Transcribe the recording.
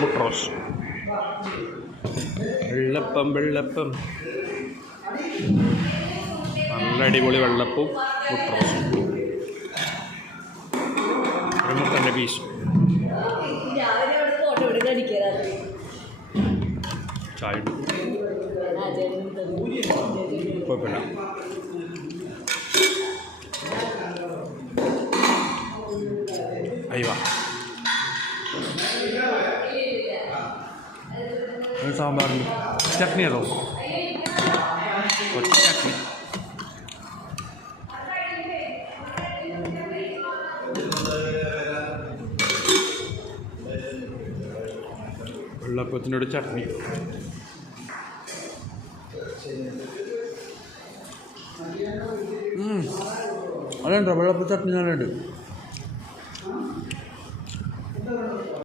മുട്ട റോസ്റ്റ്. വെള്ളപ്പം നല്ല അടിപൊളി വെള്ളപ്പവും മുട്ട റോസ്റ്റും, ഒരു മുട്ടൻ്റെ പീസും, ചായ കുഴപ്പമില്ല. അയ്യോ സാമ്പാറിന് ചട്നി അതോ ചട്നി. വെള്ളപ്പത്തിനോട് ചട്നി. അതുണ്ടോ വെള്ളപ്പ ചട്നി നല്ലുണ്ട്.